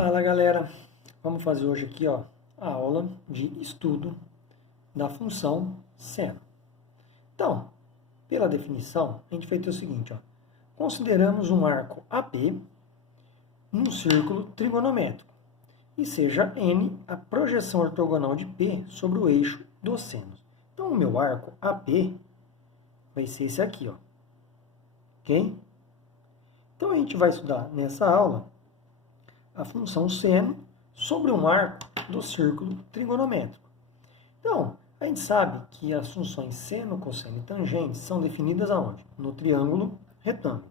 Fala galera, vamos fazer hoje aqui a aula de estudo da função seno. Então, pela definição, a gente vai ter o seguinte, consideramos um arco AP num círculo trigonométrico e seja N a projeção ortogonal de P sobre o eixo dos senos. Então, o meu arco AP vai ser esse aqui, ok? Então, a gente vai estudar nessa aula a função seno sobre um arco do círculo trigonométrico. Então, a gente sabe que as funções seno, cosseno e tangente são definidas aonde? No triângulo retângulo.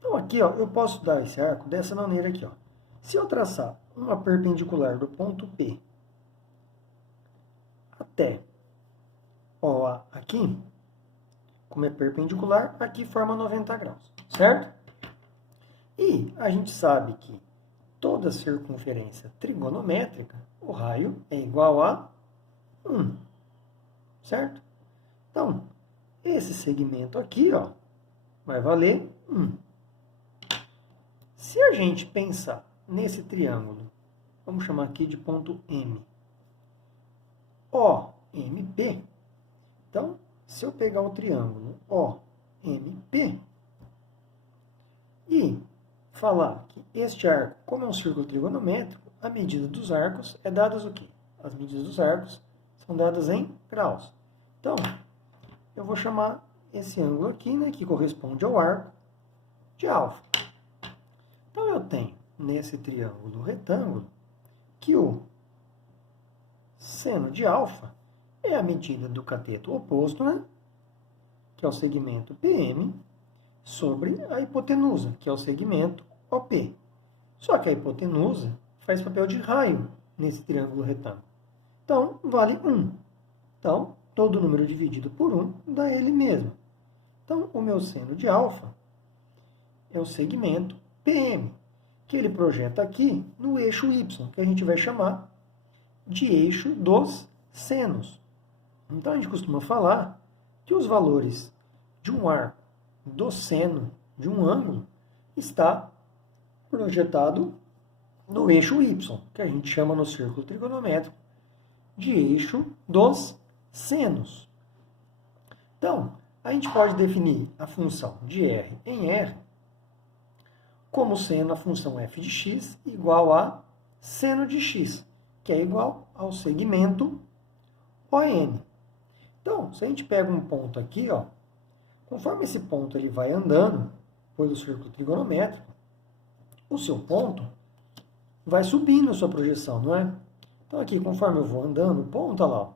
Então, aqui eu posso estudar esse arco dessa maneira aqui. Se eu traçar uma perpendicular do ponto P até OA aqui, como é perpendicular, aqui forma 90 graus, certo? E a gente sabe que toda circunferência trigonométrica, o raio é igual a 1, certo? Então, esse segmento aqui, vai valer 1. Se a gente pensar nesse triângulo, vamos chamar aqui de ponto M, OMP, então, se eu pegar o triângulo OMP e falar que este arco, como é um círculo trigonométrico, a medida dos arcos é dadas o quê? As medidas dos arcos são dadas em graus. Então, eu vou chamar esse ângulo aqui, que corresponde ao arco, de alfa. Então, eu tenho nesse triângulo retângulo que o seno de alfa é a medida do cateto oposto, que é o segmento PM, sobre a hipotenusa, que é o segmento OP. Só que a hipotenusa faz papel de raio nesse triângulo retângulo. Então, vale 1. Então, todo número dividido por 1 dá ele mesmo. Então, o meu seno de alfa é o segmento PM, que ele projeta aqui no eixo Y, que a gente vai chamar de eixo dos senos. Então, a gente costuma falar que os valores de um arco do seno de um ângulo está projetado no eixo Y, que a gente chama no círculo trigonométrico de eixo dos senos. Então, a gente pode definir a função de R em R como sendo a função f de x igual a seno de x, que é igual ao segmento ON. Então, se a gente pega um ponto aqui, conforme esse ponto ele vai andando pelo círculo trigonométrico, o seu ponto vai subindo a sua projeção, não é? Então aqui, conforme eu vou andando, o ponto, olha lá,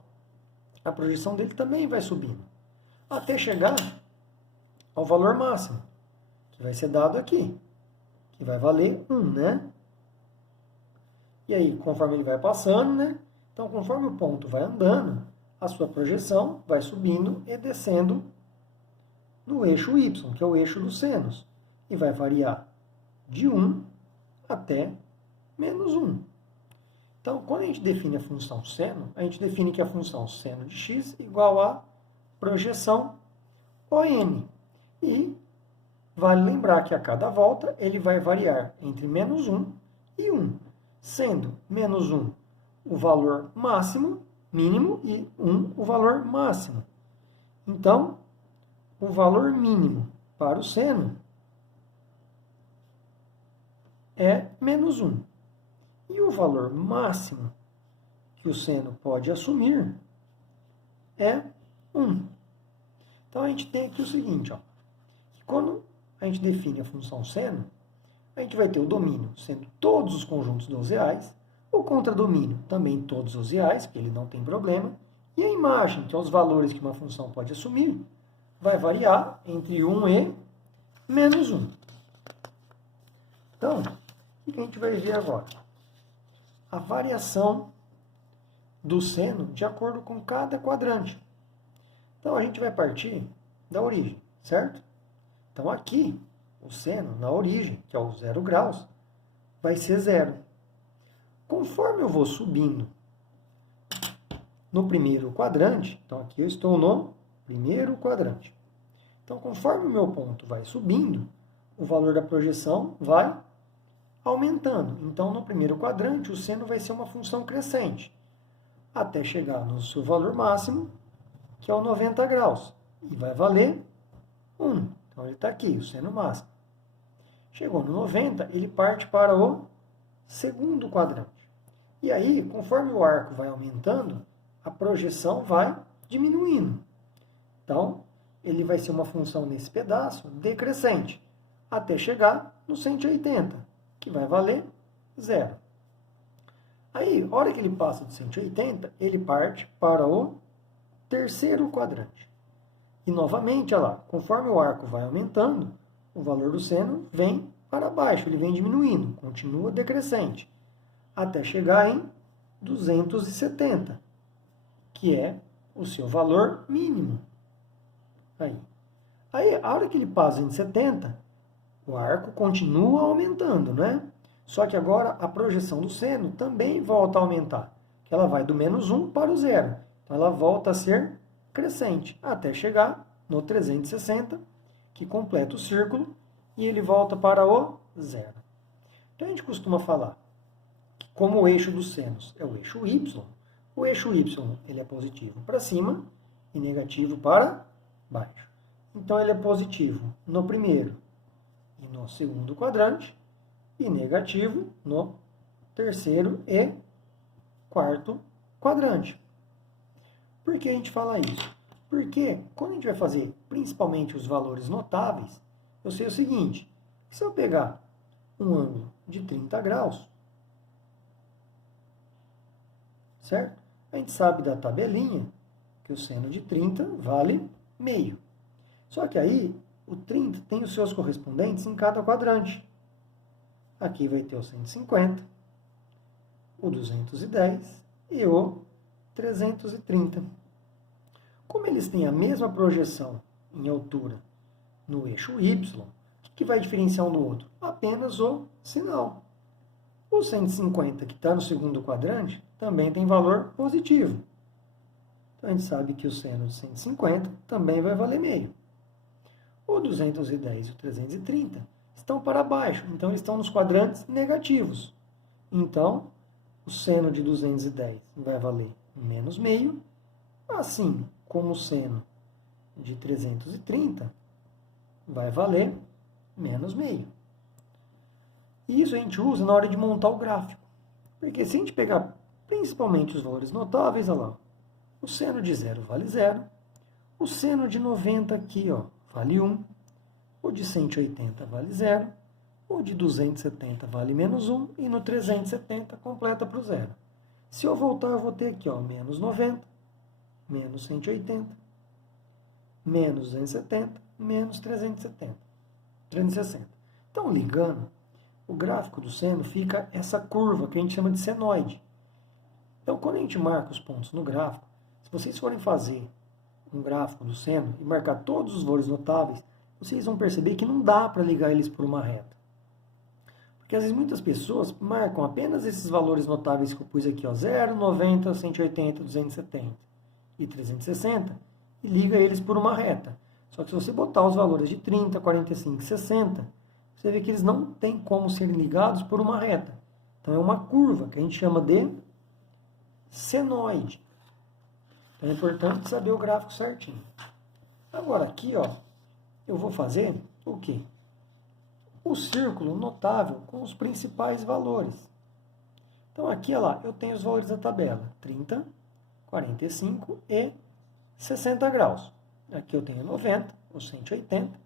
a projeção dele também vai subindo, até chegar ao valor máximo, que vai ser dado aqui, que vai valer 1, E aí, conforme ele vai passando, Então, conforme o ponto vai andando, a sua projeção vai subindo e descendo no eixo Y, que é o eixo dos senos, e vai variar de 1 até menos 1. Então, quando a gente define a função seno, a gente define que a função seno de x é igual a projeção ON. E vale lembrar que a cada volta ele vai variar entre menos 1 e 1, sendo menos 1 o valor máximo, mínimo, e 1 o valor máximo. Então, o valor mínimo para o seno é menos 1. E o valor máximo que o seno pode assumir é 1. Então, a gente tem aqui o seguinte, que quando a gente define a função seno, a gente vai ter o domínio sendo todos os conjuntos 12 reais, o contradomínio também todos os reais, porque ele não tem problema, e a imagem, que é os valores que uma função pode assumir, vai variar entre 1 e menos 1. Então, o que a gente vai ver agora? A variação do seno de acordo com cada quadrante. Então, a gente vai partir da origem, certo? Então, aqui, o seno na origem, que é o 0 graus, vai ser 0. Conforme eu vou subindo no primeiro quadrante, então aqui eu estou no primeiro quadrante. Então, conforme o meu ponto vai subindo, o valor da projeção vai aumentando. Então, no primeiro quadrante, o seno vai ser uma função crescente, até chegar no seu valor máximo, que é o 90 graus. E vai valer 1. Então, ele está aqui, o seno máximo. Chegou no 90, ele parte para o segundo quadrante. E aí, conforme o arco vai aumentando, a projeção vai diminuindo. Então, ele vai ser uma função nesse pedaço decrescente, até chegar no 180, que vai valer 0. Aí, a hora que ele passa do 180, ele parte para o terceiro quadrante. E, novamente, olha lá, conforme o arco vai aumentando, o valor do seno vem para baixo, ele vem diminuindo, continua decrescente, até chegar em 270, que é o seu valor mínimo. Aí, a hora que ele passa em 70, o arco continua aumentando, né? Só que agora a projeção do seno também volta a aumentar, que ela vai do -1 para o 0. Então, ela volta a ser crescente, até chegar no 360, que completa o círculo, e ele volta para o 0. Então, a gente costuma falar que como o eixo dos senos é o eixo Y, o eixo Y ele é positivo para cima e negativo para baixo. Então, ele é positivo no primeiro e no segundo quadrante, e negativo no terceiro e quarto quadrante. Por que a gente fala isso? Porque quando a gente vai fazer principalmente os valores notáveis, eu sei o seguinte: se eu pegar um ângulo de 30 graus, certo? A gente sabe da tabelinha que o seno de 30 vale meio. Só que aí o 30 tem os seus correspondentes em cada quadrante. Aqui vai ter o 150, o 210 e o 330. Como eles têm a mesma projeção em altura no eixo Y, o que vai diferenciar um do outro? Apenas o sinal. O 150, que está no segundo quadrante, também tem valor positivo. Então, a gente sabe que o seno de 150 também vai valer meio. O 210 e o 330 estão para baixo, então eles estão nos quadrantes negativos. Então, o seno de 210 vai valer menos meio, assim como o seno de 330 vai valer menos meio. E isso a gente usa na hora de montar o gráfico. Porque se a gente pegar principalmente os valores notáveis, olha lá, o seno de 0 vale 0, o seno de 90 aqui, ó, vale 1, o de 180 vale 0, o de 270 vale menos 1, e no 370 completa para o 0. Se eu voltar, eu vou ter aqui, ó, menos 90, menos 180, menos 270, menos 360. Então, ligando, o gráfico do seno fica essa curva que a gente chama de senoide. Então, quando a gente marca os pontos no gráfico, se vocês forem fazer um gráfico do seno e marcar todos os valores notáveis, vocês vão perceber que não dá para ligar eles por uma reta. Porque às vezes muitas pessoas marcam apenas esses valores notáveis que eu pus aqui, ó, 0, 90, 180, 270 e 360, e liga eles por uma reta. Só que se você botar os valores de 30, 45 e 60, você vê que eles não têm como serem ligados por uma reta. Então é uma curva que a gente chama de senoide. Então é importante saber o gráfico certinho. Agora aqui, ó, eu vou fazer o quê? O círculo notável com os principais valores. Então aqui, ó lá, eu tenho os valores da tabela: 30, 45 e 60 graus. Aqui eu tenho 90, o 180,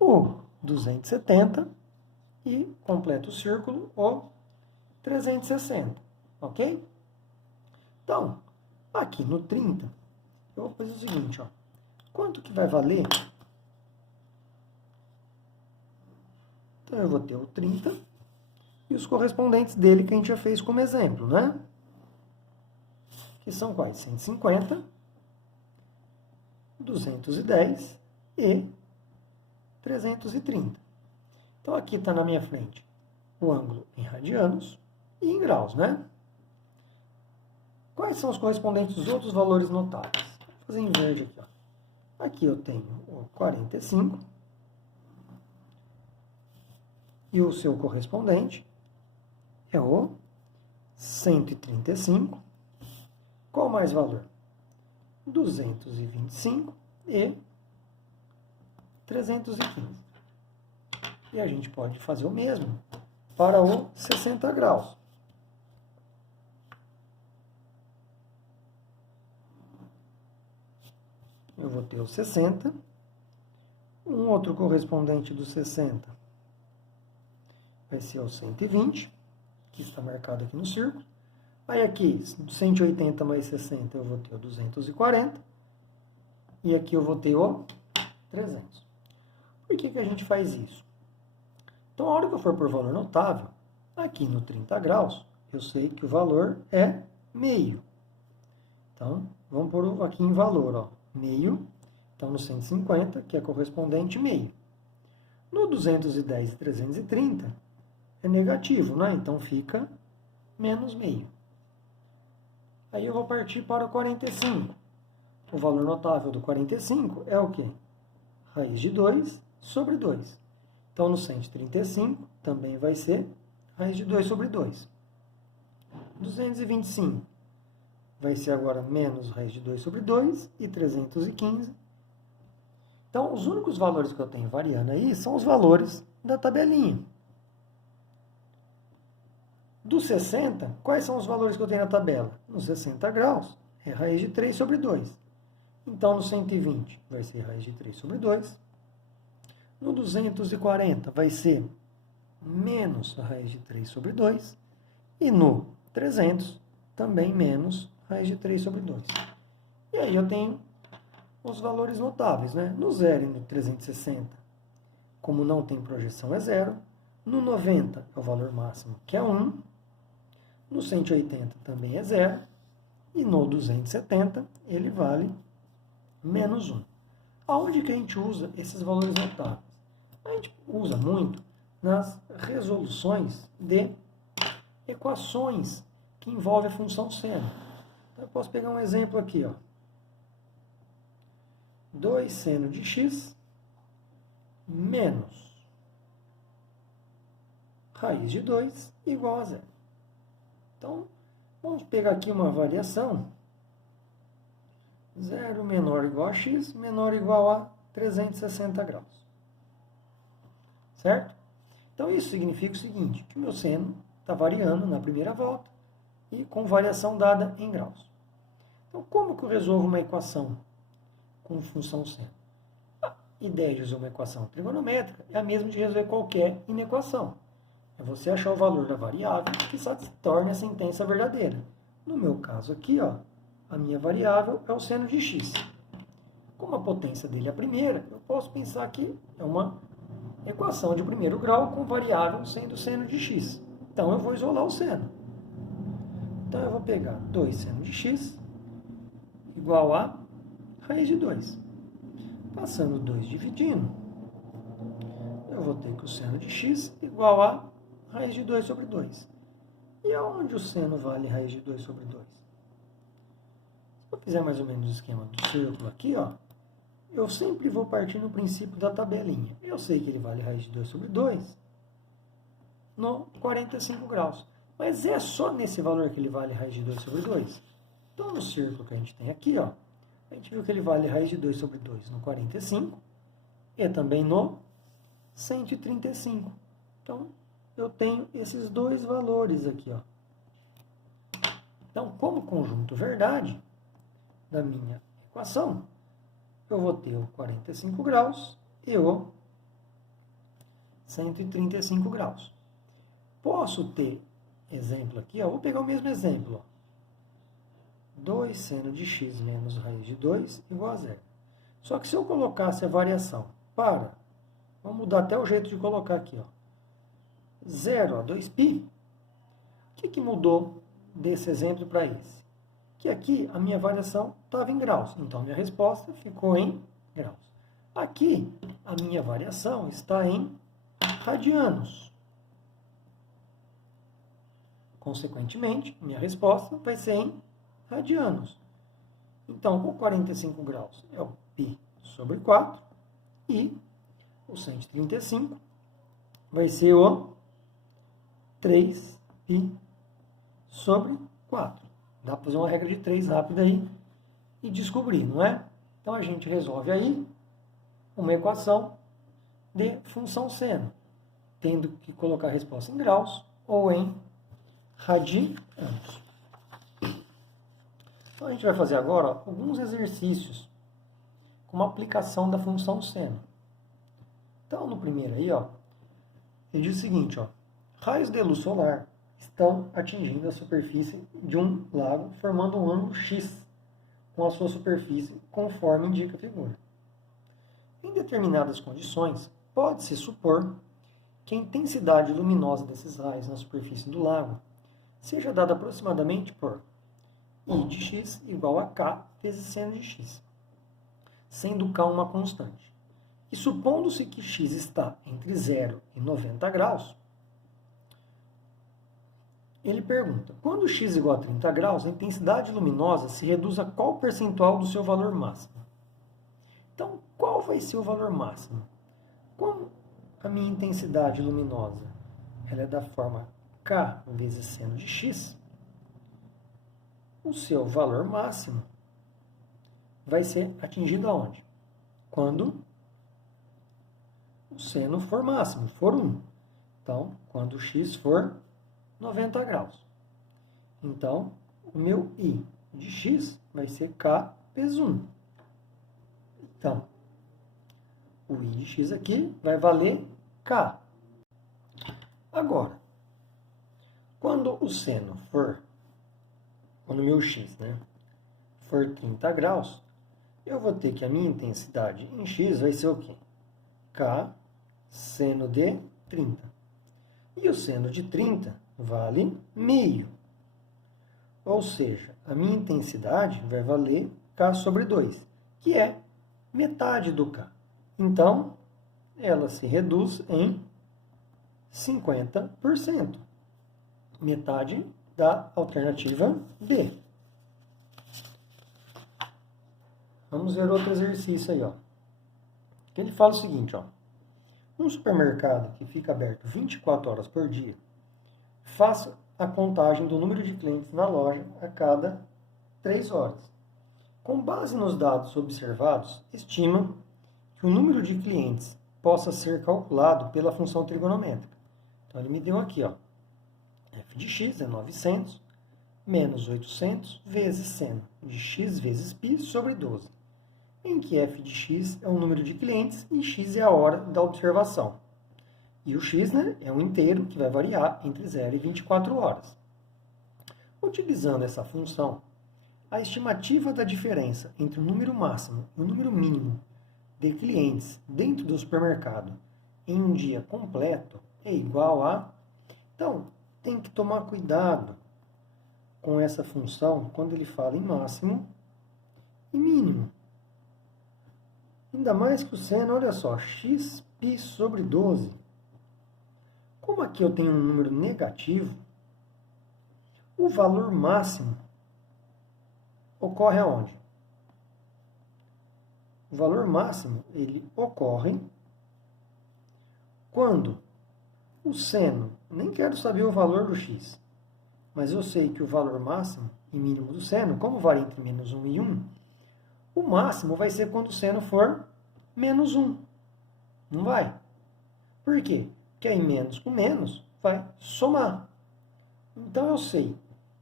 o 270 e completo o círculo, o 360. Ok? Então, aqui no 30, eu vou fazer o seguinte, ó. Quanto que vai valer? Então, eu vou ter o 30 e os correspondentes dele que a gente já fez como exemplo, né? Que são quais? 150, 210 e 330. Então, aqui está na minha frente o ângulo em radianos e em graus, né? Quais são os correspondentes dos outros valores notáveis? Vou fazer em verde aqui, ó. Aqui eu tenho o 45 e o seu correspondente, é o 135. Qual mais valor? 225 e 315. E a gente pode fazer o mesmo para o 60 graus. Eu vou ter o 60. Um outro correspondente do 60 vai ser o 120, que está marcado aqui no círculo. Aí aqui, 180 mais 60, eu vou ter o 240. E aqui eu vou ter o 300. Por que a gente faz isso? Então, a hora que eu for por valor notável, aqui no 30 graus, eu sei que o valor é meio. Então, vamos pôr aqui em valor, ó, meio. Então, no 150, que é correspondente meio. No 210 e 330, é negativo, né? Então, fica menos meio. Aí eu vou partir para o 45. O valor notável do 45 é o quê? Raiz de 2 sobre 2. Então, no 135, também vai ser raiz de 2 sobre 2. 225 vai ser agora menos raiz de 2 sobre 2 e 315. Então, os únicos valores que eu tenho variando aí são os valores da tabelinha. Do 60, quais são os valores que eu tenho na tabela? No 60 graus, é raiz de 3 sobre 2. Então, no 120, vai ser raiz de 3 sobre 2. No 240, vai ser menos a raiz de 3 sobre 2. E no 300, também menos raiz de 3 sobre 2. E aí eu tenho os valores notáveis, né? No 0 e no 360, como não tem projeção, é 0. No 90, é o valor máximo, que é 1. No 180, também é 0. E no 270, ele vale menos 1. Aonde que a gente usa esses valores notáveis? A gente usa muito nas resoluções de equações que envolvem a função seno. Então, eu posso pegar um exemplo aqui, ó. 2 seno de x menos raiz de 2 igual a 0. Então, vamos pegar aqui uma variação. 0 menor ou igual a x, menor ou igual a 360 graus. Certo? Então, isso significa o seguinte, que o meu seno está variando na primeira volta e com variação dada em graus. Então, como que eu resolvo uma equação com função seno? A ideia de resolver uma equação trigonométrica é a mesma de resolver qualquer inequação. É você achar o valor da variável que se torne a sentença verdadeira. No meu caso aqui, ó, a minha variável é o seno de x. Como a potência dele é a primeira, eu posso pensar que é uma equação de primeiro grau com variável sendo seno de x. Então, eu vou isolar o seno. Então, eu vou pegar 2 seno de x igual a raiz de 2. Passando 2 dividindo, eu vou ter que o seno de x igual a raiz de 2 sobre 2. E aonde o seno vale raiz de 2 sobre 2? Se eu fizer mais ou menos o esquema do círculo aqui, ó, eu sempre vou partir no princípio da tabelinha. Eu sei que ele vale raiz de 2 sobre 2 no 45 graus. Mas é só nesse valor que ele vale raiz de 2 sobre 2? Então, no círculo que a gente tem aqui, ó, a gente viu que ele vale raiz de 2 sobre 2 no 45 e também no 135. Então, eu tenho esses dois valores aqui, ó. Então, como conjunto verdade da minha equação, eu vou ter o 45 graus e o 135 graus. Posso ter exemplo aqui, ó, vou pegar o mesmo exemplo, ó. 2 seno de x menos raiz de 2 igual a 0. Só que se eu colocasse a variação para, vamos mudar até o jeito de colocar aqui, ó, 0 a 2π, o que mudou desse exemplo para esse? Que aqui a minha variação estava em graus, então minha resposta ficou em graus. Aqui a minha variação está em radianos. Consequentemente, minha resposta vai ser em radianos. Então, o 45 graus é o π sobre 4 e o 135 vai ser o 3π π sobre 4. Dá para fazer uma regra de 3 rápida aí e descobrir, não é? Então a gente resolve aí uma equação de função seno, tendo que colocar a resposta em graus ou em radianos. Então a gente vai fazer agora alguns exercícios com uma aplicação da função seno. Então no primeiro aí, ele diz o seguinte, raios de luz solar estão atingindo a superfície de um lago, formando um ângulo X com a sua superfície, conforme indica a figura. Em determinadas condições, pode-se supor que a intensidade luminosa desses raios na superfície do lago seja dada aproximadamente por I de x igual a K vezes seno de x, sendo K uma constante. E supondo-se que x está entre 0 e 90 graus, ele pergunta, quando x igual a 30 graus, a intensidade luminosa se reduz a qual percentual do seu valor máximo? Então, qual vai ser o valor máximo? Como a minha intensidade luminosa ela é da forma K vezes seno de x, o seu valor máximo vai ser atingido aonde? Quando o seno for máximo, for 1. Então, quando o x for 90 graus. Então, o meu I de x vai ser K vezes 1. Então, o I de x aqui vai valer K. Agora, quando o seno for, quando o meu x, for 30 graus, eu vou ter que a minha intensidade em x vai ser o quê? K seno de 30. E o seno de 30 vale meio. Ou seja, a minha intensidade vai valer K sobre 2, que é metade do K. Então, ela se reduz em 50%. Metade da alternativa B. Vamos ver outro exercício aí, Ele fala o seguinte, um supermercado que fica aberto 24 horas por dia, faça a contagem do número de clientes na loja a cada 3 horas. Com base nos dados observados, estima que o número de clientes possa ser calculado pela função trigonométrica. Então, ele me deu aqui, f de x é 900 menos 800 vezes seno de x vezes π sobre 12, em que f de x é o número de clientes e x é a hora da observação. E o x é um inteiro que vai variar entre 0 e 24 horas. Utilizando essa função, a estimativa da diferença entre o número máximo e o número mínimo de clientes dentro do supermercado em um dia completo é igual a... Então, tem que tomar cuidado com essa função quando ele fala em máximo e mínimo. Ainda mais que o seno, olha só, xπ sobre 12. Como aqui eu tenho um número negativo, o valor máximo ocorre aonde? O valor máximo, ele ocorre quando o seno, nem quero saber o valor do x, mas eu sei que o valor máximo e mínimo do seno, como varia entre menos 1 e 1, o máximo vai ser quando o seno for menos 1. Não vai? Por quê? Porque aí menos com menos vai somar. Então eu sei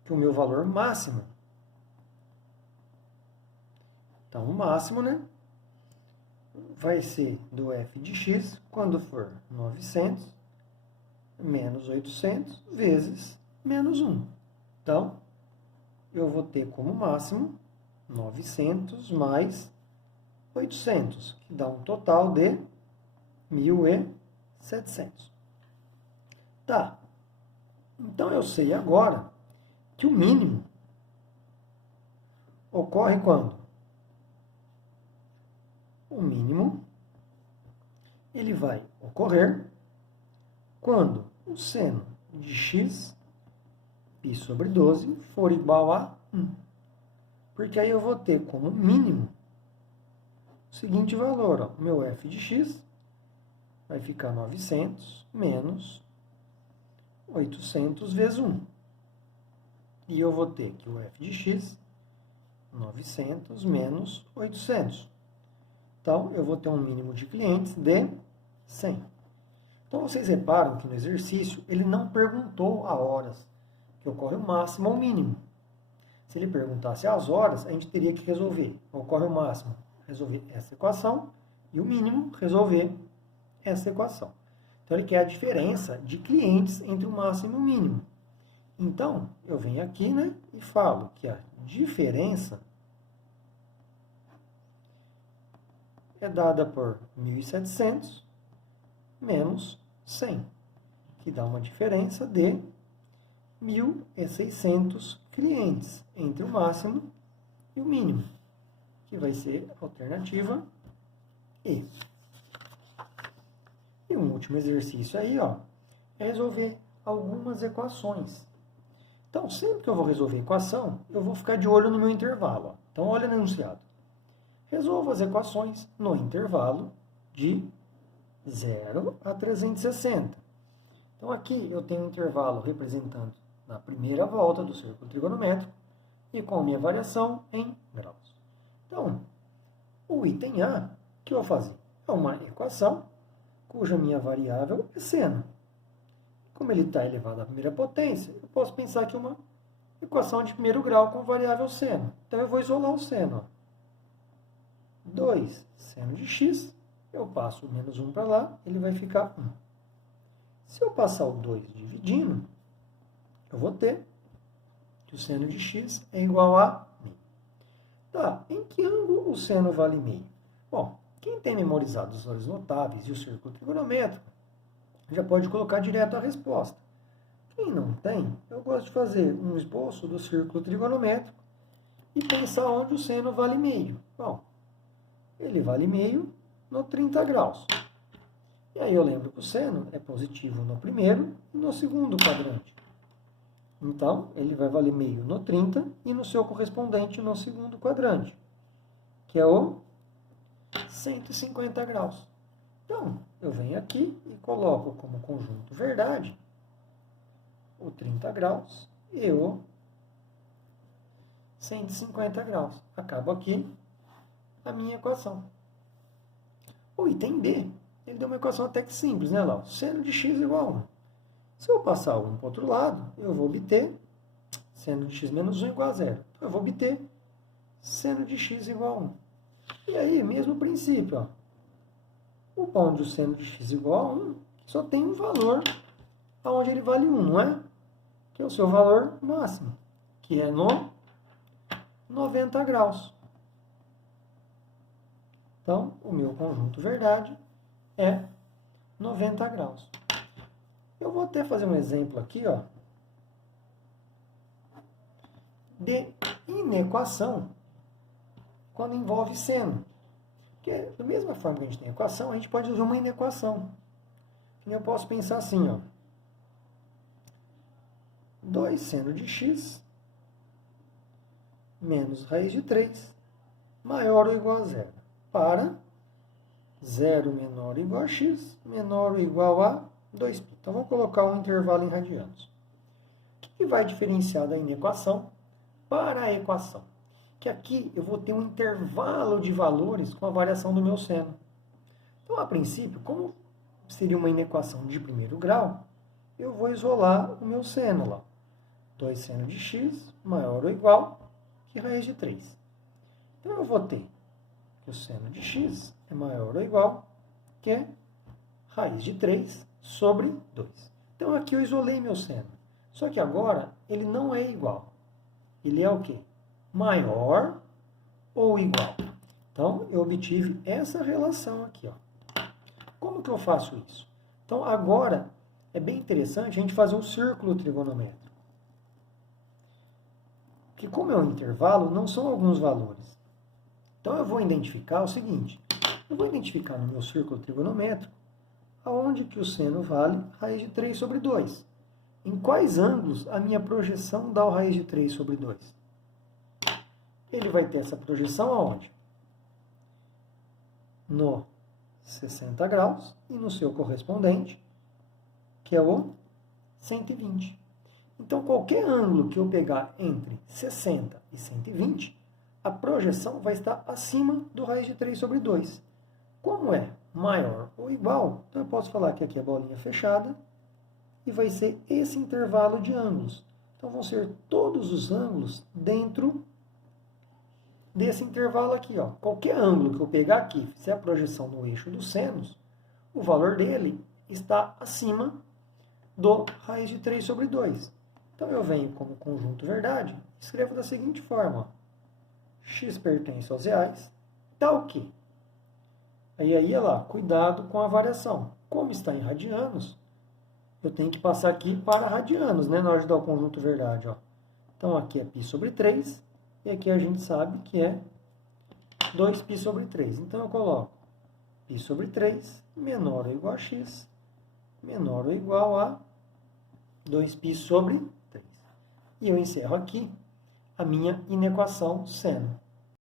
que o meu valor máximo, então o máximo, vai ser do f de x quando for 900 menos 800 vezes menos 1. Então, eu vou ter como máximo 900 mais 800, que dá um total de 1.700. Tá. Então, eu sei agora que o mínimo ocorre quando? O mínimo, ele vai ocorrer quando o seno de x, π sobre 12, for igual a 1. Porque aí eu vou ter como mínimo o seguinte valor, o meu f de x vai ficar 900 menos 800 vezes 1. E eu vou ter que o f de x, 900 menos 800. Então, eu vou ter um mínimo de clientes de 100. Então, vocês reparam que no exercício ele não perguntou a horas que ocorre o máximo ou o mínimo. Se ele perguntasse as horas, a gente teria que resolver. Ocorre o máximo, resolver essa equação, e o mínimo, resolver essa equação. Então, ele quer a diferença de clientes entre o máximo e o mínimo. Então, eu venho aqui, né, e falo que a diferença é dada por 1.700 menos 100, que dá uma diferença de 1.600 clientes entre o máximo e o mínimo, que vai ser a alternativa E. E um último exercício aí, ó, é resolver algumas equações. Então, sempre que eu vou resolver equação, eu vou ficar de olho no meu intervalo. Ó. Então, olha no enunciado. Resolva as equações no intervalo de 0 a 360. Então, aqui eu tenho um intervalo representando na primeira volta do círculo trigonométrico e com a minha variação em graus. Então, o item A, que eu vou fazer? É uma equação cuja minha variável é seno. Como ele está elevado à primeira potência, eu posso pensar que é uma equação de primeiro grau com variável seno. Então, eu vou isolar o seno. 2 seno de x, eu passo o menos 1 para lá, ele vai ficar 1. Se eu passar o 2 dividindo, eu vou ter que o seno de x é igual a meio. Tá, em que ângulo o seno vale meio? Bom, quem tem memorizado os valores notáveis e o círculo trigonométrico, já pode colocar direto a resposta. Quem não tem, eu gosto de fazer um esboço do círculo trigonométrico e pensar onde o seno vale meio. Bom, ele vale meio no 30 graus. E aí eu lembro que o seno é positivo no primeiro e no segundo quadrante. Então, ele vai valer meio no 30 e no seu correspondente no segundo quadrante, que é o 150 graus. Então, eu venho aqui e coloco como conjunto verdade o 30 graus e o 150 graus. Acabo aqui a minha equação. O item B, ele deu uma equação até que simples, né, Lau? Seno de x igual a 1. Se eu passar 1 para o outro lado, eu vou obter seno de x menos 1 igual a 0. Então, eu vou obter seno de x igual a 1. E aí, mesmo princípio, ó. Onde o seno de x igual a 1, só tem um valor onde ele vale 1, não é? Que é o seu valor máximo, que é no 90 graus. Então, o meu conjunto verdade é 90 graus. Eu vou até fazer um exemplo aqui, ó, de inequação quando envolve seno. Porque, da mesma forma que a gente tem equação, a gente pode usar uma inequação. Eu posso pensar assim, ó, 2 seno de x menos raiz de 3 maior ou igual a 0. Para 0 menor ou igual a x, menor ou igual a 2π. Então, vou colocar um intervalo em radianos. O que vai diferenciar da inequação para a equação? Que aqui eu vou ter um intervalo de valores com a variação do meu seno. Então, a princípio, como seria uma inequação de primeiro grau, eu vou isolar o meu seno lá. 2 seno de x maior ou igual que raiz de 3. Então, eu vou ter que o seno de x é maior ou igual que raiz de 3 sobre 2. Então, aqui eu isolei meu seno. Só que agora, ele não é igual. Ele é o quê? Maior ou igual. Então, eu obtive essa relação aqui, ó. Como que eu faço isso? Então, agora, é bem interessante a gente fazer um círculo trigonométrico. Que como é um intervalo, não são alguns valores. Então, eu vou identificar o seguinte. Eu vou identificar no meu círculo trigonométrico aonde que o seno vale raiz de 3 sobre 2. Em quais ângulos a minha projeção dá o raiz de 3 sobre 2? Ele vai ter essa projeção aonde? No 60 graus e no seu correspondente, que é o 120. Então, qualquer ângulo que eu pegar entre 60 e 120, a projeção vai estar acima do raiz de 3 sobre 2. Como é maior ou igual, então eu posso falar que aqui é a bolinha fechada e vai ser esse intervalo de ângulos. Então, vão ser todos os ângulos dentro desse intervalo aqui. Ó. Qualquer ângulo que eu pegar aqui, fizer a projeção no eixo dos senos, o valor dele está acima do raiz de 3 sobre 2. Então, eu venho como conjunto verdade, escrevo da seguinte forma. Ó. X pertence aos reais, tá o quê? Aí, olha lá, cuidado com a variação. Como está em radianos, eu tenho que passar aqui para radianos, né, na hora de dar o conjunto verdade. Ó. Então, aqui é π sobre 3, e aqui a gente sabe que é 2π sobre 3. Então, eu coloco π sobre 3 menor ou igual a x, menor ou igual a 2π sobre 3. E eu encerro aqui a minha inequação seno.